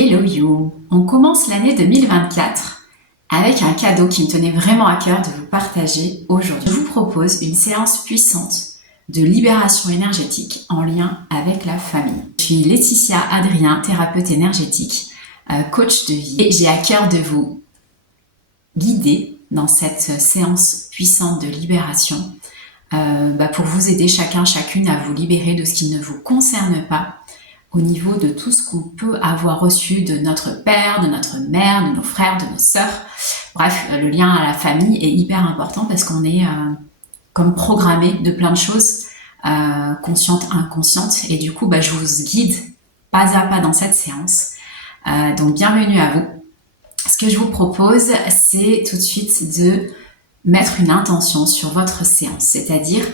Hello you! On commence l'année 2024 avec un cadeau qui me tenait vraiment à cœur de vous partager aujourd'hui. Je vous propose une séance puissante de libération énergétique en lien avec la famille. Je suis Laetitia Adrien, thérapeute énergétique, coach de vie, et j'ai à cœur de vous guider dans cette séance puissante de libération pour vous aider chacune à vous libérer de ce qui ne vous concerne pas au niveau de tout ce qu'on peut avoir reçu de notre père, de notre mère, de nos frères, de nos sœurs. Bref, le lien à la famille est hyper important parce qu'on est comme programmé de plein de choses, conscientes, inconscientes. Et du coup, je vous guide pas à pas dans cette séance. Donc, bienvenue à vous. Ce que je vous propose, c'est tout de suite de mettre une intention sur votre séance. C'est-à-dire,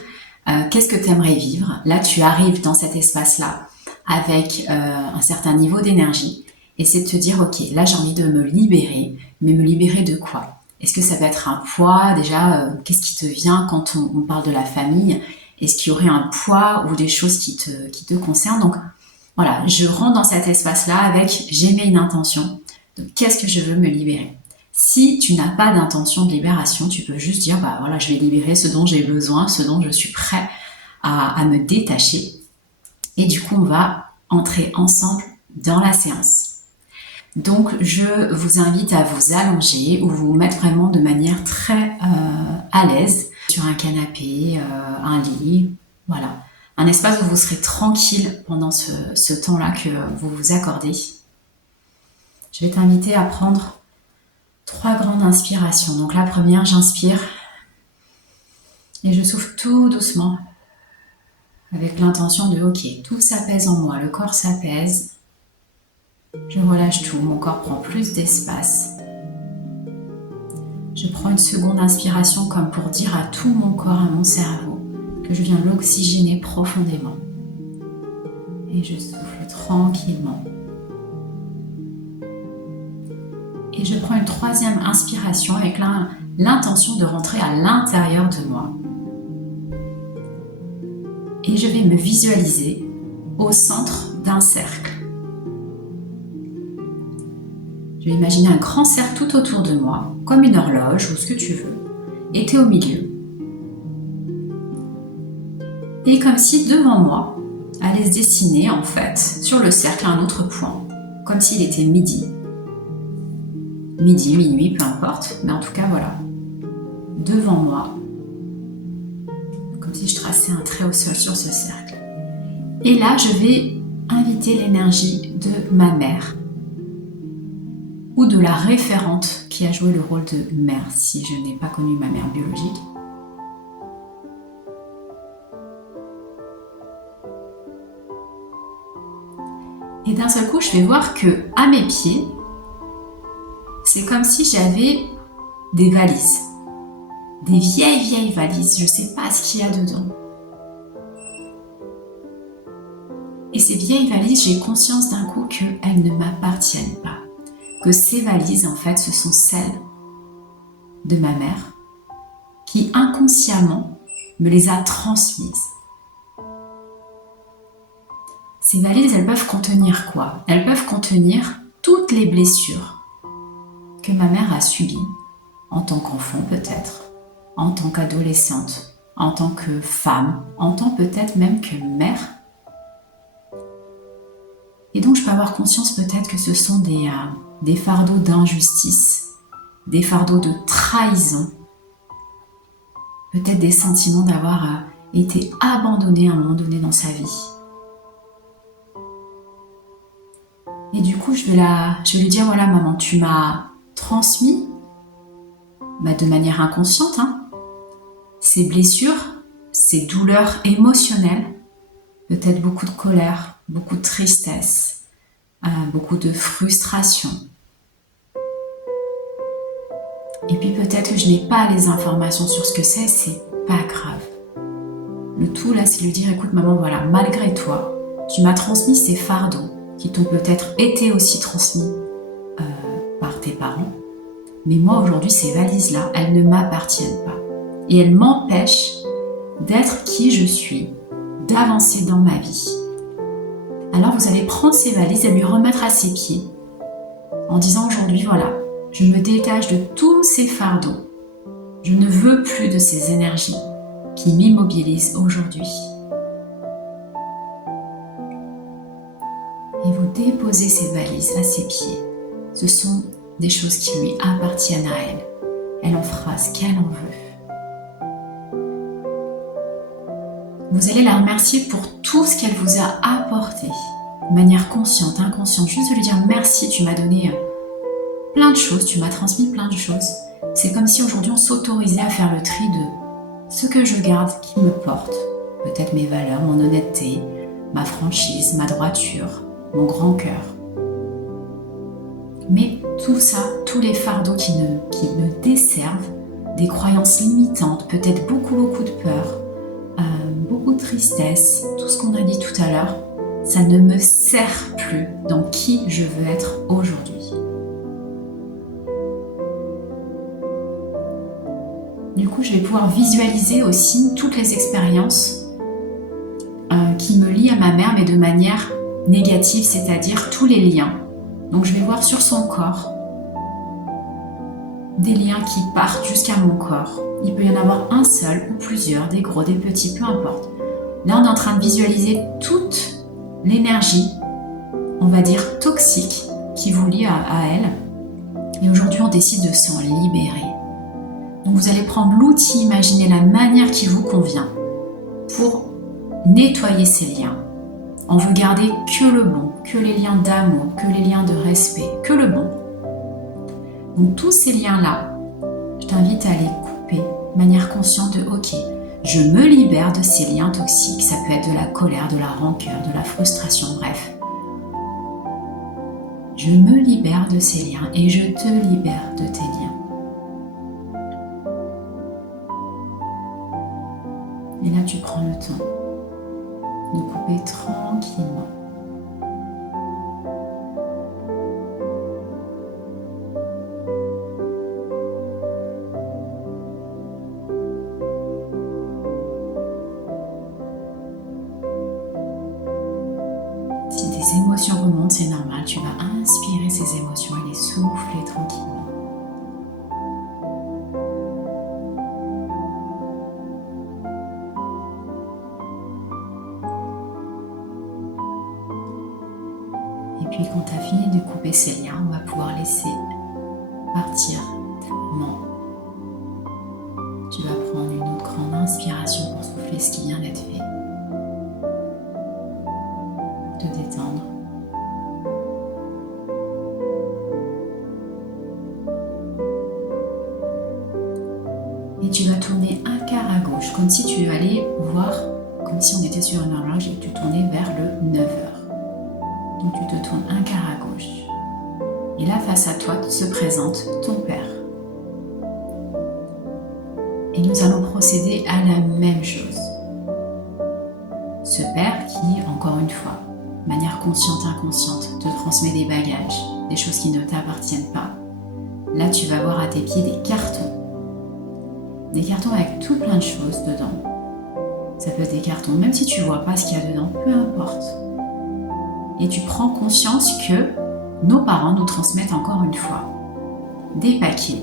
qu'est-ce que tu aimerais vivre? Là, tu arrives dans cet espace-là avec un certain niveau d'énergie, et c'est de te dire, ok, là j'ai envie de me libérer, mais me libérer de quoi? Est-ce que ça peut être un poids? Déjà, qu'est-ce qui te vient quand on parle de la famille? Est-ce qu'il y aurait un poids ou des choses qui te concernent? Donc voilà, je rentre dans cet espace-là avec, j'émets une intention, donc qu'est-ce que je veux me libérer? Si tu n'as pas d'intention de libération, tu peux juste dire, voilà, je vais libérer ce dont j'ai besoin, ce dont je suis prêt à me détacher. Et du coup, on va entrer ensemble dans la séance. Donc, je vous invite à vous allonger ou vous mettre vraiment de manière très à l'aise sur un canapé, un lit, voilà. Un espace où vous serez tranquille pendant ce temps-là que vous vous accordez. Je vais t'inviter à prendre 3 grandes inspirations. Donc, la première, j'inspire et je souffle tout doucement, avec l'intention de, ok, tout s'apaise en moi, le corps s'apaise, je relâche tout, mon corps prend plus d'espace. Je prends une seconde inspiration comme pour dire à tout mon corps, à mon cerveau, que je viens l'oxygéner profondément. Et je souffle tranquillement. Et je prends une 3e inspiration avec l'intention de rentrer à l'intérieur de moi. Et je vais me visualiser au centre d'un cercle. Je vais imaginer un grand cercle tout autour de moi, comme une horloge ou ce que tu veux, et tu es au milieu. Et comme si devant moi allait se dessiner en fait sur le cercle un autre point, comme s'il était midi. Midi, minuit, peu importe, mais en tout cas voilà. Devant moi, comme si je traçais un trait au sol sur ce cercle. Et là, je vais inviter l'énergie de ma mère ou de la référente qui a joué le rôle de mère, si je n'ai pas connu ma mère biologique. Et d'un seul coup, je vais voir que à mes pieds, c'est comme si j'avais des valises. Des vieilles valises, je ne sais pas ce qu'il y a dedans. Et ces vieilles valises, j'ai conscience d'un coup qu'elles ne m'appartiennent pas. Que ces valises, en fait, ce sont celles de ma mère qui inconsciemment me les a transmises. Ces valises, elles peuvent contenir quoi? Elles peuvent contenir toutes les blessures que ma mère a subies en tant qu'enfant peut-être, en tant qu'adolescente, en tant que femme, en tant peut-être même que mère. Et donc je peux avoir conscience peut-être que ce sont des fardeaux d'injustice, des fardeaux de trahison, peut-être des sentiments d'avoir été abandonnée à un moment donné dans sa vie. Et du coup je vais lui dire, voilà maman, tu m'as transmis, de manière inconsciente, ces blessures, ces douleurs émotionnelles, peut-être beaucoup de colère, beaucoup de tristesse, beaucoup de frustration. Et puis peut-être que je n'ai pas les informations sur ce que c'est pas grave. Le tout là, c'est lui dire, écoute maman, voilà, malgré toi, tu m'as transmis ces fardeaux qui t'ont peut-être été aussi transmis par tes parents. Mais moi aujourd'hui, ces valises-là, elles ne m'appartiennent pas. Et elles m'empêchent d'être qui je suis, d'avancer dans ma vie. Alors vous allez prendre ces valises et lui remettre à ses pieds en disant aujourd'hui, voilà, je me détache de tous ces fardeaux. Je ne veux plus de ces énergies qui m'immobilisent aujourd'hui. Et vous déposez ces valises à ses pieds. Ce sont des choses qui lui appartiennent à elle. Elle en fera ce qu'elle en veut. Vous allez la remercier pour tout ce qu'elle vous a apporté, de manière consciente, inconsciente. Juste de lui dire merci, tu m'as donné plein de choses, tu m'as transmis plein de choses. C'est comme si aujourd'hui on s'autorisait à faire le tri de ce que je garde qui me porte. Peut-être mes valeurs, mon honnêteté, ma franchise, ma droiture, mon grand cœur. Mais tout ça, tous les fardeaux qui me desservent, des croyances limitantes, peut-être beaucoup de peur, beaucoup de tristesse, tout ce qu'on a dit tout à l'heure, ça ne me sert plus dans qui je veux être aujourd'hui. Du coup, je vais pouvoir visualiser aussi toutes les expériences qui me lient à ma mère, mais de manière négative, c'est-à-dire tous les liens. Donc, je vais voir sur son corps des liens qui partent jusqu'à mon corps. Il peut y en avoir un seul ou plusieurs, des gros, des petits, peu importe. Là, on est en train de visualiser toute l'énergie, on va dire toxique, qui vous lie à elle. Et aujourd'hui, on décide de s'en libérer. Donc, vous allez prendre l'outil, imaginez la manière qui vous convient pour nettoyer ces liens. On veut garder que le bon, que les liens d'amour, que les liens de respect, que le bon. Donc tous ces liens-là, je t'invite à les couper de manière consciente de « Ok, je me libère de ces liens toxiques ». Ça peut être de la colère, de la rancœur, de la frustration, bref. Je me libère de ces liens et je te libère de tes liens. Et là, tu prends le temps de couper tranquillement. Si des émotions remontent, c'est normal. Tu vas inspirer ces émotions et les souffler tranquillement. Et puis quand tu as fini de couper ces liens, on va pouvoir laisser partir ta main. Tu vas prendre une autre grande inspiration pour souffler ce qui vient d'être fait. Te détendre. Et tu vas tourner un quart à gauche, comme si tu allais voir, comme si on était sur une horloge et que tu tournais vers le 9h. Donc tu te tournes un quart à gauche. Et là, face à toi, se présente ton père. Et nous allons procéder à la même chose. Ce père qui, encore une fois, de manière consciente, inconsciente, te transmet des bagages, des choses qui ne t'appartiennent pas. Là, tu vas voir à tes pieds des cartons. Des cartons avec tout plein de choses dedans. Ça peut être des cartons, même si tu ne vois pas ce qu'il y a dedans, peu importe. Et tu prends conscience que nos parents nous transmettent encore une fois des paquets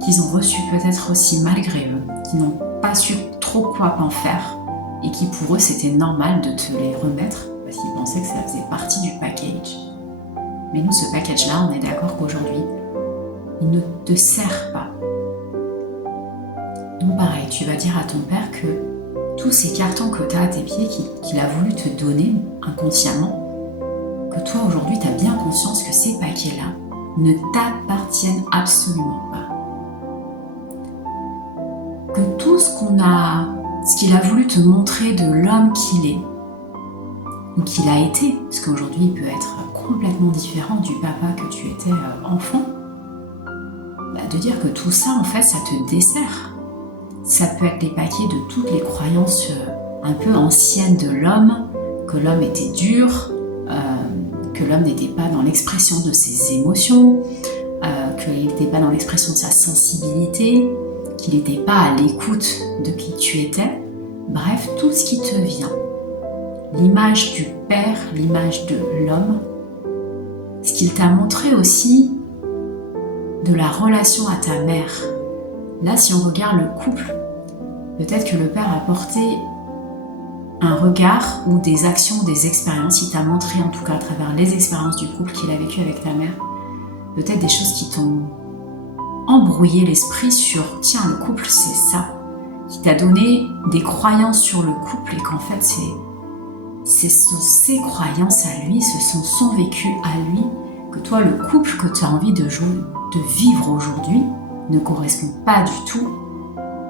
qu'ils ont reçus peut-être aussi malgré eux, qui n'ont pas su trop quoi en faire et qui pour eux c'était normal de te les remettre parce qu'ils pensaient que ça faisait partie du package. Mais nous, ce package-là, on est d'accord qu'aujourd'hui, il ne te sert pas. Donc pareil, tu vas dire à ton père que tous ces cartons que tu as à tes pieds, qu'il a voulu te donner inconsciemment, que toi aujourd'hui tu as bien conscience que ces paquets-là ne t'appartiennent absolument pas. Que tout ce qu'il a voulu te montrer de l'homme qu'il est, ou qu'il a été, parce qu'aujourd'hui il peut être complètement différent du papa que tu étais enfant, de dire que tout ça en fait ça te dessert. Ça peut être les paquets de toutes les croyances un peu anciennes de l'homme, que l'homme était dur, que l'homme n'était pas dans l'expression de ses émotions, qu'il n'était pas dans l'expression de sa sensibilité, qu'il n'était pas à l'écoute de qui tu étais. Bref, tout ce qui te vient. L'image du père, l'image de l'homme, ce qu'il t'a montré aussi de la relation à ta mère. Là, si on regarde le couple, peut-être que le père a porté un regard ou des actions, des expériences, il t'a montré en tout cas à travers les expériences du couple qu'il a vécu avec ta mère, peut-être des choses qui t'ont embrouillé l'esprit sur « tiens, le couple c'est ça », qui t'a donné des croyances sur le couple et qu'en fait c'est ses croyances à lui, ce sont son vécu à lui, que toi le couple que tu as envie de vivre aujourd'hui ne correspond pas du tout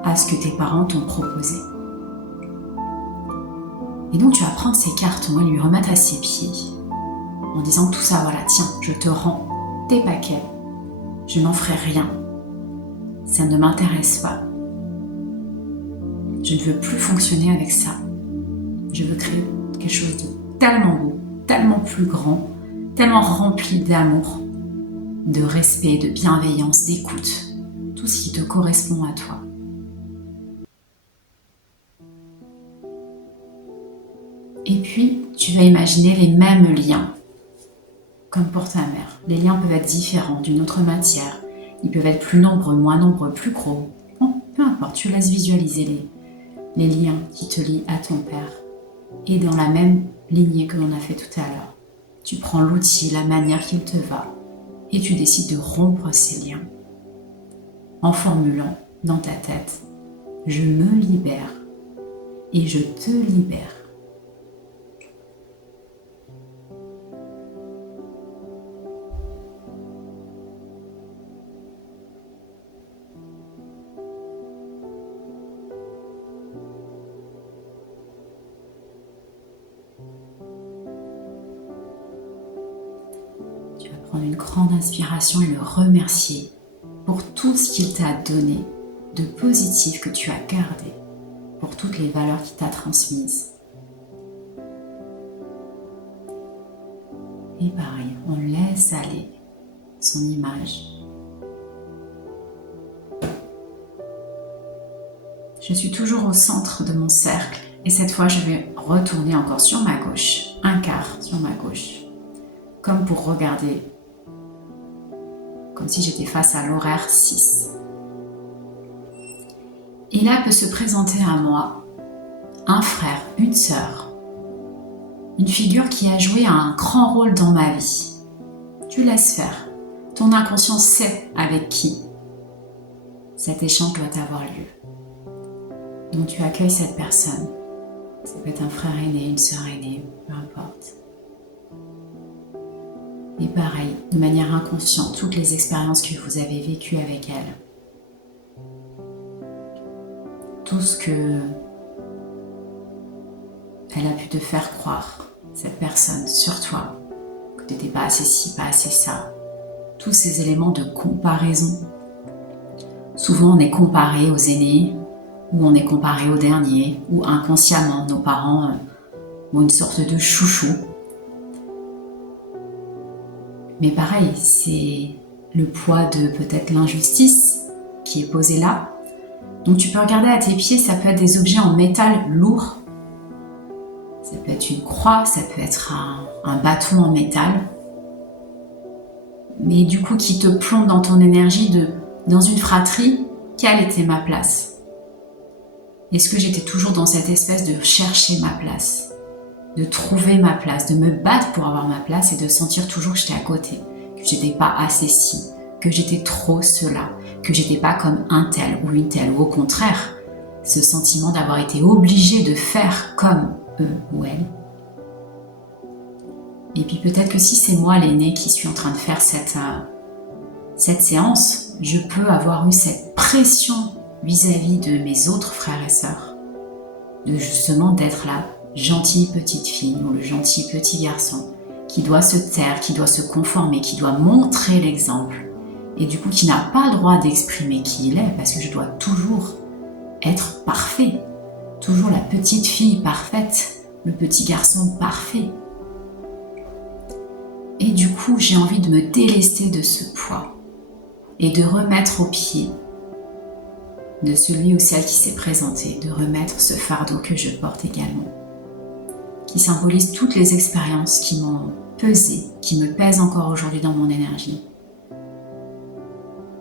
à ce que tes parents t'ont proposé. Et donc tu vas prendre ces cartons et lui remettre à ses pieds en disant tout ça, voilà, tiens, je te rends tes paquets, je n'en ferai rien, ça ne m'intéresse pas, je ne veux plus fonctionner avec ça, je veux créer quelque chose de tellement beau, tellement plus grand, tellement rempli d'amour, de respect, de bienveillance, d'écoute, tout ce qui te correspond à toi. Et puis, tu vas imaginer les mêmes liens, comme pour ta mère. Les liens peuvent être différents, d'une autre matière. Ils peuvent être plus nombreux, moins nombreux, plus gros. Bon, peu importe, tu laisses visualiser les liens qui te lient à ton père. Et dans la même lignée que l'on a fait tout à l'heure, tu prends l'outil, la manière qu'il te va, et tu décides de rompre ces liens en formulant dans ta tête « Je me libère et je te libère ». Tu vas prendre une grande inspiration et le remercier pour tout ce qu'il t'a donné de positif que tu as gardé, pour toutes les valeurs qu'il t'a transmises. Et pareil, on laisse aller son image. Je suis toujours au centre de mon cercle et cette fois je vais retourner encore sur ma gauche, un quart sur ma gauche, comme pour regarder, comme si j'étais face à l'horaire 6. Et là peut se présenter à moi un frère, une sœur, une figure qui a joué un grand rôle dans ma vie. Tu laisses faire. Ton inconscient sait avec qui cet échange doit avoir lieu. Donc tu accueilles cette personne. Ça peut être un frère aîné, une sœur aînée, peu importe. Et pareil, de manière inconsciente, toutes les expériences que vous avez vécues avec elle. Tout ce que elle a pu te faire croire, cette personne, sur toi, que tu n'étais pas assez ci, pas assez ça. Tous ces éléments de comparaison. Souvent, on est comparé aux aînés, ou on est comparé aux derniers, ou inconsciemment, nos parents ont une sorte de chouchou. Mais pareil, c'est le poids de peut-être l'injustice qui est posé là. Donc tu peux regarder à tes pieds, ça peut être des objets en métal lourd. Ça peut être une croix, ça peut être un bâton en métal. Mais du coup, qui te plombe dans ton énergie dans une fratrie, quelle était ma place? Est-ce que j'étais toujours dans cette espèce de chercher ma place, de trouver ma place, de me battre pour avoir ma place et de sentir toujours que j'étais à côté, que j'étais pas assez ci, que j'étais trop cela, que j'étais pas comme un tel ou une telle, ou au contraire, ce sentiment d'avoir été obligée de faire comme eux ou elles. Et puis peut-être que si c'est moi l'aîné qui suis en train de faire cette séance, je peux avoir eu cette pression vis-à-vis de mes autres frères et sœurs, de justement d'être la gentille petite fille ou le gentil petit garçon qui doit se taire, qui doit se conformer, qui doit montrer l'exemple et du coup qui n'a pas le droit d'exprimer qui il est parce que je dois toujours être parfait, toujours la petite fille parfaite, le petit garçon parfait. Et du coup, j'ai envie de me délester de ce poids et de remettre au pied de celui ou celle qui s'est présenté, de remettre ce fardeau que je porte également, qui symbolise toutes les expériences qui m'ont pesé, qui me pèse encore aujourd'hui dans mon énergie,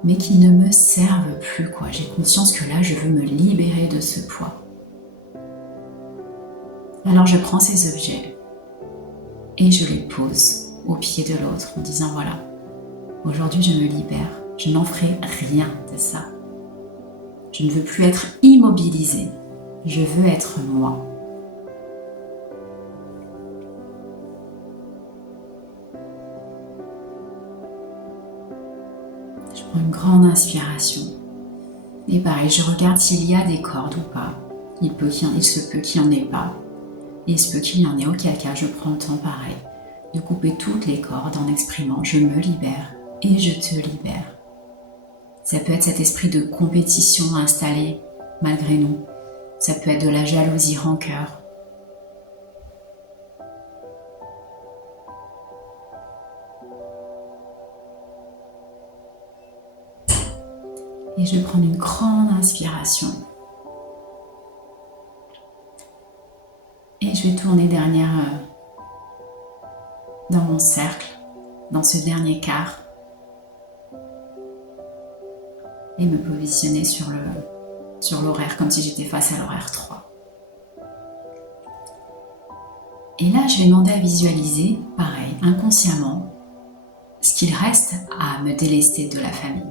mais qui ne me servent plus, quoi. J'ai conscience que là, je veux me libérer de ce poids. Alors je prends ces objets et je les pose au pied de l'autre en disant voilà, aujourd'hui je me libère, je n'en ferai rien de ça. Je ne veux plus être immobilisée, je veux être moi. Je prends une grande inspiration. Et pareil, je regarde s'il y a des cordes ou pas. Il se peut qu'il n'y en ait pas. Il se peut qu'il y en ait, auquel cas je prends le temps pareil de couper toutes les cordes en exprimant je me libère et je te libère. Ça peut être cet esprit de compétition installé malgré nous. Ça peut être de la jalousie, rancœur. Et je vais prendre une grande inspiration. Et je vais tourner derrière dans mon cercle, dans ce dernier quart. Et me positionner sur l'horaire, comme si j'étais face à l'horaire 3. Et là, je vais demander à visualiser, pareil, inconsciemment, ce qu'il reste à me délester de la famille,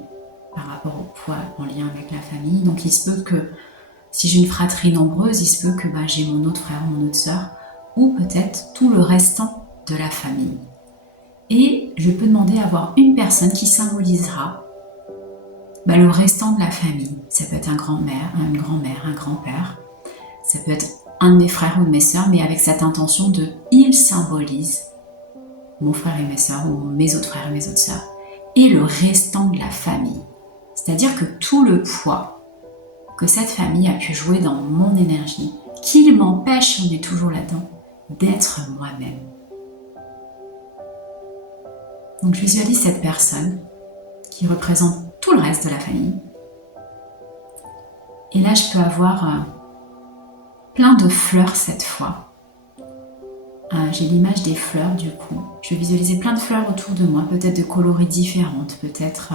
par rapport au poids en lien avec la famille. Donc il se peut que, si j'ai une fratrie nombreuse, il se peut que j'ai mon autre frère ou mon autre sœur, ou peut-être tout le restant de la famille. Et je peux demander à avoir une personne qui symbolisera le restant de la famille. Ça peut être une grand-mère, un grand-père. Ça peut être un de mes frères ou de mes sœurs, mais avec cette intention de « il symbolise mon frère et mes sœurs, ou mes autres frères et mes autres sœurs, et le restant de la famille ». C'est-à-dire que tout le poids que cette famille a pu jouer dans mon énergie, qu'il m'empêche, on est toujours là-dedans, d'être moi-même. Donc je visualise cette personne qui représente tout le reste de la famille. Et là, je peux avoir plein de fleurs cette fois. J'ai l'image des fleurs du coup. Je vais visualiser plein de fleurs autour de moi, peut-être de coloris différentes, peut-être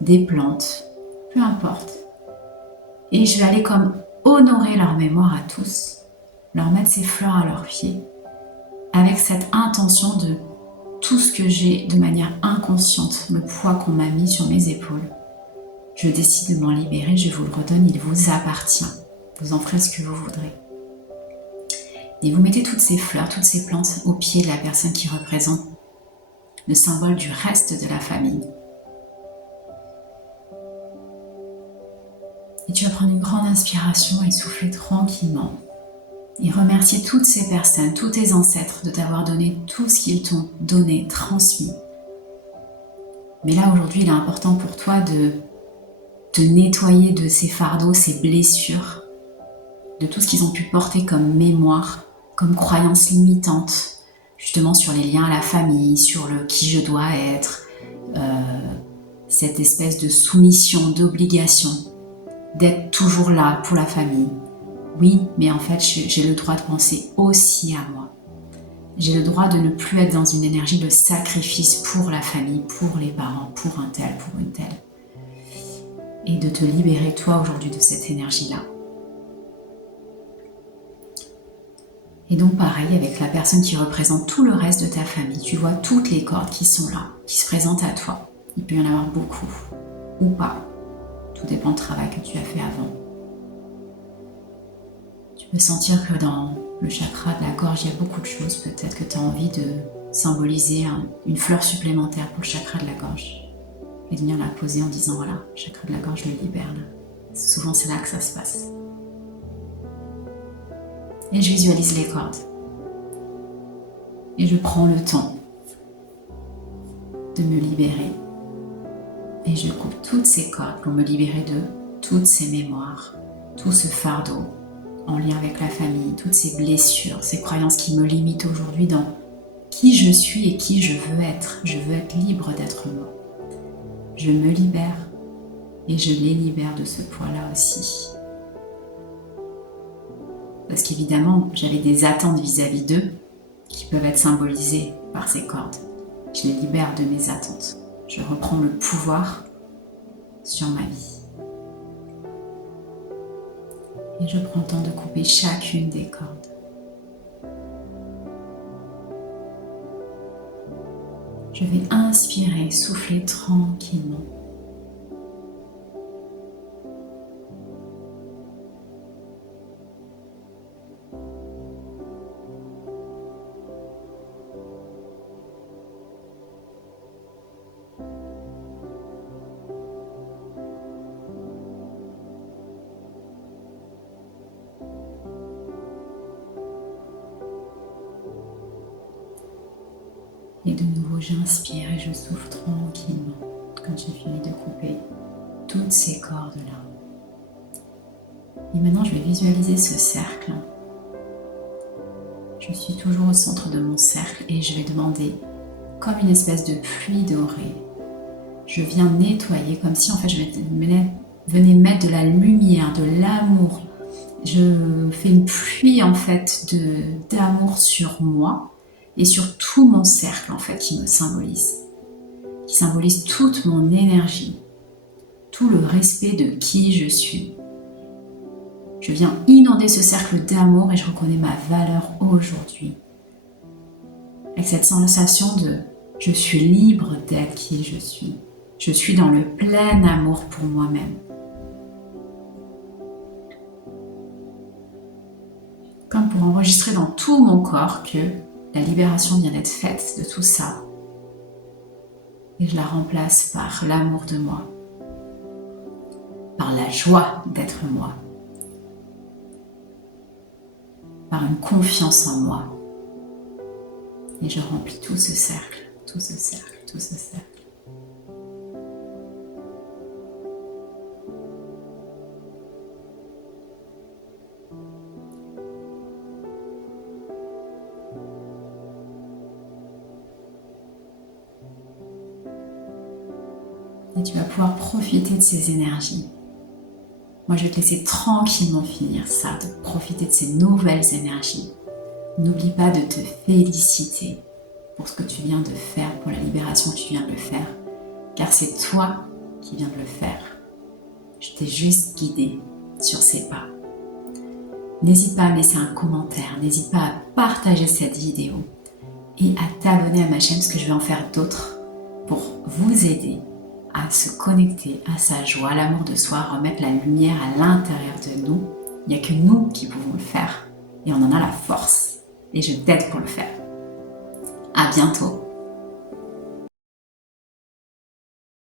des plantes, peu importe. Et je vais aller comme honorer leur mémoire à tous, leur mettre ces fleurs à leurs pieds, avec cette intention de tout ce que j'ai de manière inconsciente, le poids qu'on m'a mis sur mes épaules. Je décide de m'en libérer, je vous le redonne, il vous appartient. Vous en ferez ce que vous voudrez. Et vous mettez toutes ces fleurs, toutes ces plantes au pied de la personne qui représente le symbole du reste de la famille. Et tu vas prendre une grande inspiration et souffler tranquillement. Et remercier toutes ces personnes, tous tes ancêtres de t'avoir donné tout ce qu'ils t'ont donné, transmis. Mais là, aujourd'hui, il est important pour toi de te nettoyer de ces fardeaux, ces blessures, de tout ce qu'ils ont pu porter comme mémoire, comme croyances limitantes, justement sur les liens à la famille, sur le qui je dois être, cette espèce de soumission, d'obligation, d'être toujours là pour la famille. Oui, mais en fait, j'ai le droit de penser aussi à moi. J'ai le droit de ne plus être dans une énergie de sacrifice pour la famille, pour les parents, pour un tel, pour une telle. Et de te libérer, toi, aujourd'hui, de cette énergie-là. Et donc, pareil, avec la personne qui représente tout le reste de ta famille, tu vois toutes les cordes qui sont là, qui se présentent à toi. Il peut y en avoir beaucoup, ou pas. Tout dépend du travail que tu as fait avant. Tu peux sentir que dans le chakra de la gorge, il y a beaucoup de choses. Peut-être que tu as envie de symboliser une fleur supplémentaire pour le chakra de la gorge. Et de venir la poser en disant voilà, le chakra de la gorge me libère là. Souvent c'est là que ça se passe. Et je visualise les cordes. Et je prends le temps de me libérer. Et je coupe toutes ces cordes pour me libérer de toutes ces mémoires, tout ce fardeau en lien avec la famille, toutes ces blessures, ces croyances qui me limitent aujourd'hui dans qui je suis et qui je veux être. Je veux être libre d'être moi. Je me libère et je les libère de ce poids-là aussi. Parce qu'évidemment, j'avais des attentes vis-à-vis d'eux qui peuvent être symbolisées par ces cordes. Je les libère de mes attentes. Je reprends le pouvoir sur ma vie. Et je prends le temps de couper chacune des cordes. Je vais inspirer, souffler tranquillement. Et de nouveau, j'inspire et je souffle tranquillement quand j'ai fini de couper toutes ces cordes-là. Et maintenant, je vais visualiser ce cercle. Je suis toujours au centre de mon cercle et je vais demander, comme une espèce de pluie dorée, je viens nettoyer, comme si en fait je venais mettre de la lumière, de l'amour. Je fais une pluie en fait d'amour sur moi et sur tout mon cercle en fait qui me symbolise, qui symbolise toute mon énergie, tout le respect de qui je suis. Je viens inonder ce cercle d'amour et je reconnais ma valeur aujourd'hui. Avec cette sensation de je suis libre d'être qui je suis. Je suis dans le plein amour pour moi-même. Comme pour enregistrer dans tout mon corps que la libération vient d'être faite de tout ça. Et je la remplace par l'amour de moi, par la joie d'être moi, par une confiance en moi. Et je remplis tout ce cercle, tout ce cercle, tout ce cercle. Et tu vas pouvoir profiter de ces énergies. Moi, je vais te laisser tranquillement finir ça, de profiter de ces nouvelles énergies. N'oublie pas de te féliciter pour ce que tu viens de faire, pour la libération que tu viens de faire, car c'est toi qui viens de le faire. Je t'ai juste guidé sur ces pas. N'hésite pas à me laisser un commentaire, n'hésite pas à partager cette vidéo et à t'abonner à ma chaîne parce que je vais en faire d'autres pour vous aider à se connecter à sa joie, à l'amour de soi, à remettre la lumière à l'intérieur de nous. Il n'y a que nous qui pouvons le faire et on en a la force et je t'aide pour le faire. À bientôt.